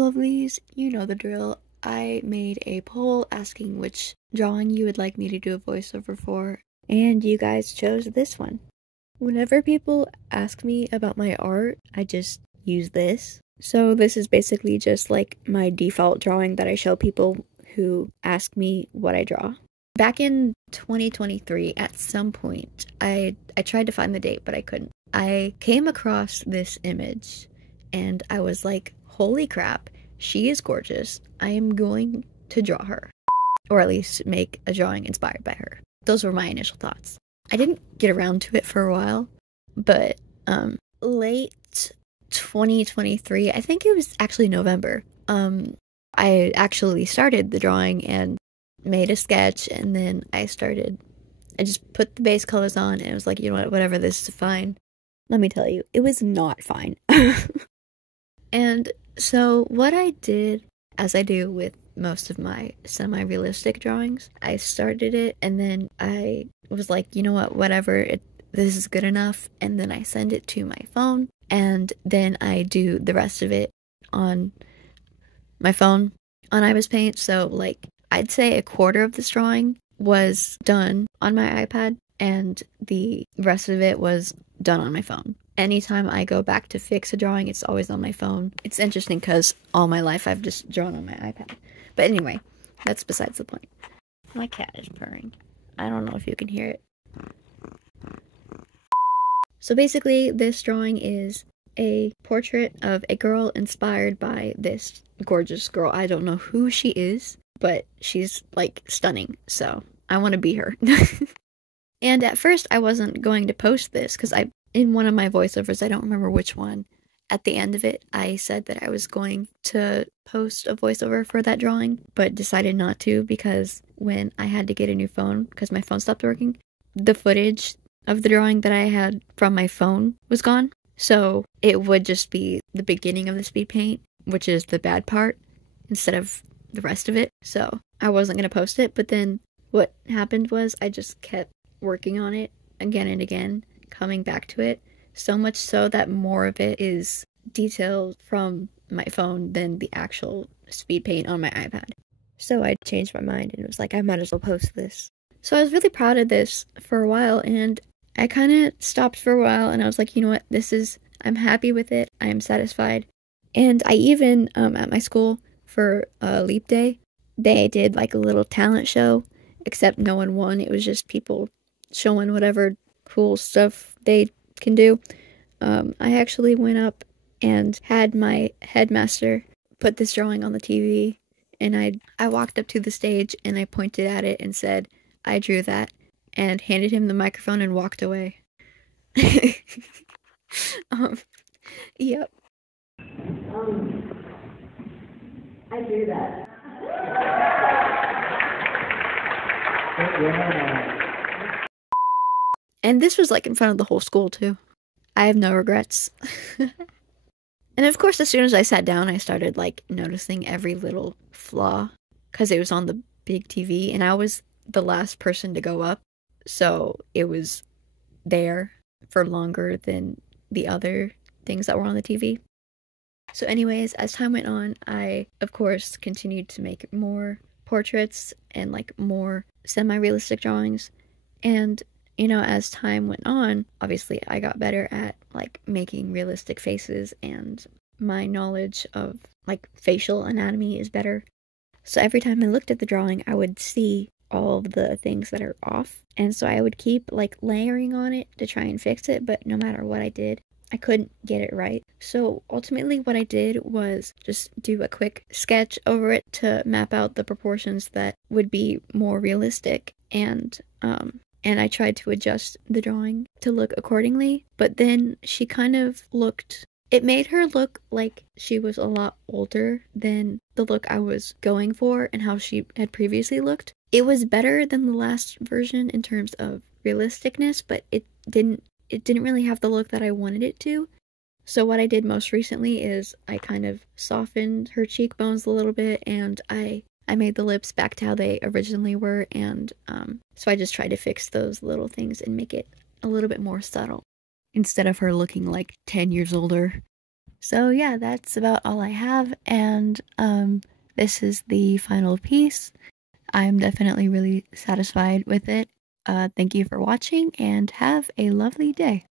lovelies, you know the drill. I made a poll asking which drawing you would like me to do a voiceover for, and you guys chose this one. Whenever people ask me about my art, I just use this. So this is basically just like my default drawing that I show people who ask me what I draw. Back in 2023, at some point, I tried to find the date, but I couldn't. I came across this image, and I was like, holy crap, she is gorgeous. I am going to draw her. Or at least make a drawing inspired by her. Those were my initial thoughts. I didn't get around to it for a while, but late 2023, I think it was actually November, I actually started the drawing and made a sketch, and then I just put the base colors on, and it was like, you know what, whatever, this is fine. Let me tell you, it was not fine. And so what I did, as I do with most of my semi-realistic drawings, I started it, and then I was like, you know what, whatever, this is good enough, and then I send it to my phone, and then I do the rest of it on my phone on Ibis Paint. So like, I'd say a quarter of this drawing was done on my iPad, and the rest of it was done on my phone. Anytime I go back to fix a drawing, it's always on my phone. It's interesting because all my life I've just drawn on my iPad. But anyway, that's besides the point. My cat is purring. I don't know if you can hear it. So basically, this drawing is a portrait of a girl inspired by this gorgeous girl. I don't know who she is, but she's like stunning, so I want to be her. And at first I wasn't going to post this because in one of my voiceovers, I don't remember which one, at the end of it, I said that I was going to post a voiceover for that drawing, but decided not to because when I had to get a new phone, because my phone stopped working, the footage of the drawing that I had from my phone was gone. So it would just be the beginning of the speed paint, which is the bad part, instead of the rest of it. So I wasn't going to post it, but then what happened was I just kept working on it again and again, coming back to it, so much so that more of it is detailed from my phone than the actual speed paint on my iPad. So I changed my mind and was like, I might as well post this. So I was really proud of this for a while, and I kind of stopped for a while, and I was like, you know what, I'm happy with it, I am satisfied. And I even, at my school, for Leap Day, they did like a little talent show, except no one won. It was just people showing whatever cool stuff they can do. I actually went up and had my headmaster put this drawing on the TV, and I walked up to the stage and I pointed at it and said, I drew that, and handed him the microphone and walked away. Yep. I drew that. And this was like in front of the whole school too. I have no regrets. And of course, as soon as I sat down, I started like noticing every little flaw because it was on the big TV, and I was the last person to go up, so it was there for longer than the other things that were on the TV. So anyways, as time went on, I of course continued to make more portraits and like more semi-realistic drawings, and you know, as time went on, obviously I got better at like making realistic faces, and my knowledge of like facial anatomy is better. So every time I looked at the drawing, I would see all of the things that are off, and so I would keep like layering on it to try and fix it, but no matter what I did, I couldn't get it right. So ultimately what I did was just do a quick sketch over it to map out the proportions that would be more realistic, and I tried to adjust the drawing to look accordingly, but then she kind of it made her look like she was a lot older than the look I was going for and how she had previously looked. It was better than the last version in terms of realisticness, but it didn't really have the look that I wanted it to. So what I did most recently is I kind of softened her cheekbones a little bit, and I made the lips back to how they originally were, and so I just tried to fix those little things and make it a little bit more subtle, instead of her looking like 10 years older. So yeah, that's about all I have, and this is the final piece. I'm definitely really satisfied with it. Thank you for watching and have a lovely day.